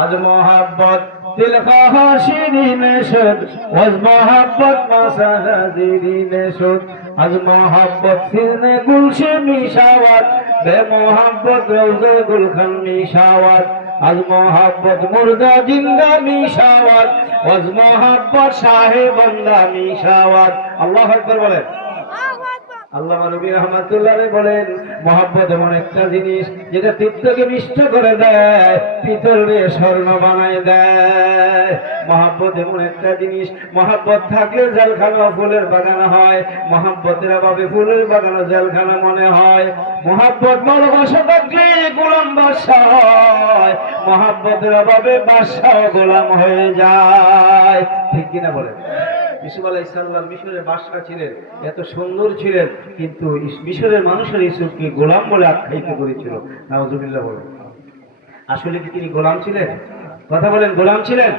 আজ মোহাব্বত, দিল খাহা শিরিন শুদ ওয়াজ মোহাব্বত মাসাহাজিরিন শুদ আজ মোহাব্বত সিনে গুলশে মিশাওয়াত। বে মোহাব্বত, রওজে গুলখান মিশাওয়াত। আজ মোহাব্বত, মুর্দা জিন্দা মিশাওয়াত। ওয়াজ মোহাব্বত, শাহে বান্দা মিশাওয়াত। আল্লাহু আকবার বলেন। আল্লাহ নবী রহমাতুল্লাহ বলেন, মহাব্বত এমন একটা জিনিস যেটা তীর্থকে মিষ্ট করে দেয় পিতলকে স্বর্ণ বানায় দেয়। মহাব্বত এমন একটা জিনিস, মহাব্বত থাকলে জেলখানা ফুলের বাগান হয়, মহাব্বতের অভাবে ফুলের বাগান জেলখানা মনে হয়। মহাব্বত ভালোবাসা থাকলে গোলাম বাদশাহ হয়, মহাব্বতের অভাবে বাদশাহ গোলাম হয়ে যায়। ঠিক কিনা বলেন? ইসুফ আলাহ ইসলাম মিশরের বাসরা ছিলেন, এত সুন্দর ছিলেন, কিন্তু মিশরের মানুষের ইসুফকে গোলাম বলে আখ্যায়িত করেছিল। নাওজুবিল্লাহ বলেন। আসলে কি তিনি গোলাম ছিলেন? কথা বলেন গোলাম ছিলেন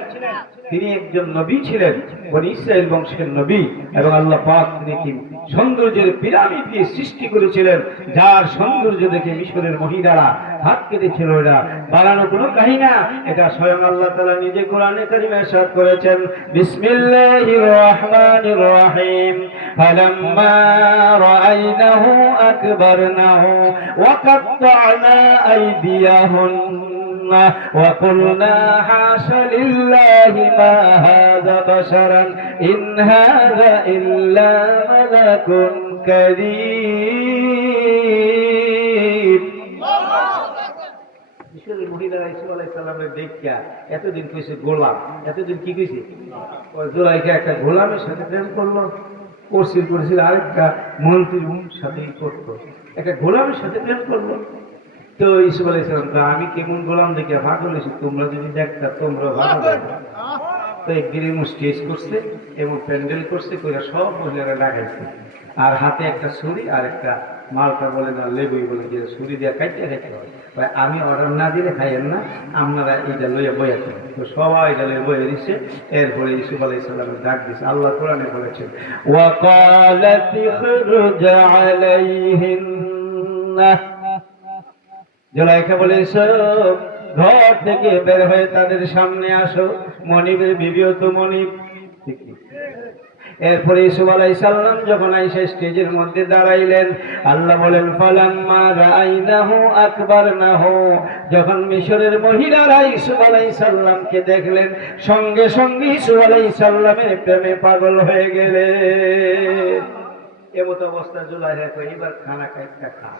তিনি একজন নবী ছিলেন বনি ইসরায়েল বংশের নবী এবং আল্লাহ পাক তিনি কি সৌন্দর্যের পিরামিড দিয়ে সৃষ্টি করেছিলেন যার সৌন্দর্য দেখে মিশরের মহিলারা হাত কেটেছিল এরা বানানো কোনো কাহিনা এটা স্বয়ং আল্লাহ তাআলা নিজে কোরআনে কারিমে ارشاد করেছেন বিসমিল্লাহির রহমানির রহিম ফালাম্মা রাআইনাহু আকবারনাহু ওয়া কাত্তা'না আইদিয়াহুন وقلنا حاش لله ما هذا بشرا إن هذا إلا ملك كريم মিশরের মহিলারা ইসু আলাইসাল্লামের দেখা এতদিন কইছে গোলাম এতদিন কি কইছে ওই জোলাইকে একটা গোলামের সাথে প্রেম করলো করছিল করেছিল আরেকটা মন্ত্রীর সাথেই করতো একটা গোলামের সাথে প্রেম করলো তো ইসুফ আলাইসালাম তো আমি কেমন গোলাম দেখে ভাগল হয়েছি তোমরা যদি দেখতা, তোমরা ভালো তো এক গিরিমু স্টেজ করছে এবং প্যান্ডেল করছে, কইরা সব মহিলারা লাগাইছে। আর হাতে একটা ছুরি আর একটা মালটা বলে না, লেবুই বলে যে ছুরি দিয়ে কাটিয়ে হয়। ভাই আমি অর্ডার না দিলে খাইয়েন না, আপনারা এটা লইয়া বইয়া খাবেন তো সবাই এটা লইয়া বইয়া দিচ্ছে এরপরে ইসুফ আলাই সাল্লামের ডাক দিচ্ছে আল্লাহ কোরআনে বলেছেন ওয়াকালাত ইখরুজ আলাইহিন জলাইখা বলে ঘর থেকে বের হয়ে তাদের সামনে আসো। মনিবের বিবিও তো মনিব। এরপরে ইসুফ আলাই সাল্লাম যখন আইসা স্টেজের মধ্যে দাঁড়াইলেন, আল্লাহ বলেন, ফালাম্মা রাইনাহু আকবার নাহু যখন মিশরের মহিলারা ইসুফ আলাই সাল্লামকে দেখলেন, সঙ্গে সঙ্গে ইসুফ আলাই সাল্লামের প্রেমে পাগল হয়ে গেলে এমত অবস্থা জুলাই এবার খানা খাইটা খা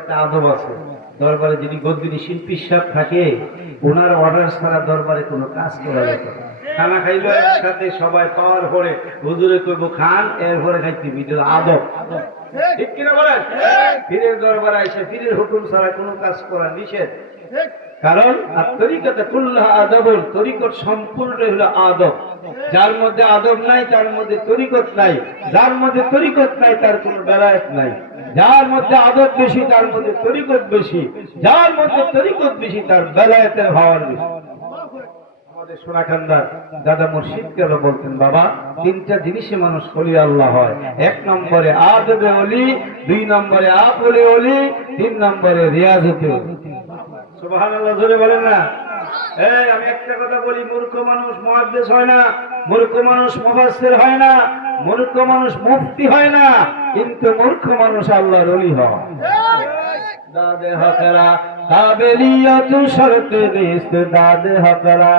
একটা আদব আছে। দরবারে যিনি গদ্দিনী শিল্পীর সাহেব থাকে, ওনার অর্ডার ছাড়া দরবারে কোনো কাজ করা যেত। খানা খাইলো একসাথে সবাই পাওয়ার পরে হুজুরে কইব, খান, এরপরে খাইতে বিদ্যুৎ আদব। ঠিক। কিনা বলেন? পীরের দরবার আইসে পীরের হুকুম ছাড়া কোনো কাজ করা নিষেধ। কারণ আর তরিকতে কুল্লাহ আদবর তরিকত সম্পূর্ণ হলো আদব। যার মধ্যে আদব নাই তার মধ্যে তরিকত নাই। যার মধ্যে তরিকত নাই তার কোনো বেলায়েত নাই। যার মধ্যে আদব বেশি তার মধ্যে তরিকত বেশি। যার মধ্যে তরিকত বেশি তার বেলায়েতের ভাবার বেশি। আমাদের সোনাখান্দার দাদা মুর্শিদ কেন বলতেন, বাবা, তিনটা জিনিসে মানুষ অলি আল্লাহ হয়। এক নম্বরে আদবে অলি, দুই নম্বরে আপলে অলি, তিন নম্বরে অলি। সুবহানাল্লাহ, জোরে বলেন না? আমি একটা কথা বলি, মূর্খ মানুষ মুহাদ্দিস হয় না, মূর্খ মানুষ মুফাসসির হয় না, মূর্খ মানুষ মুফতি হয় না, কিন্তু মূর্খ মানুষ আল্লাহর ওলি হয়। দাদে হকরা দাদে হকরা।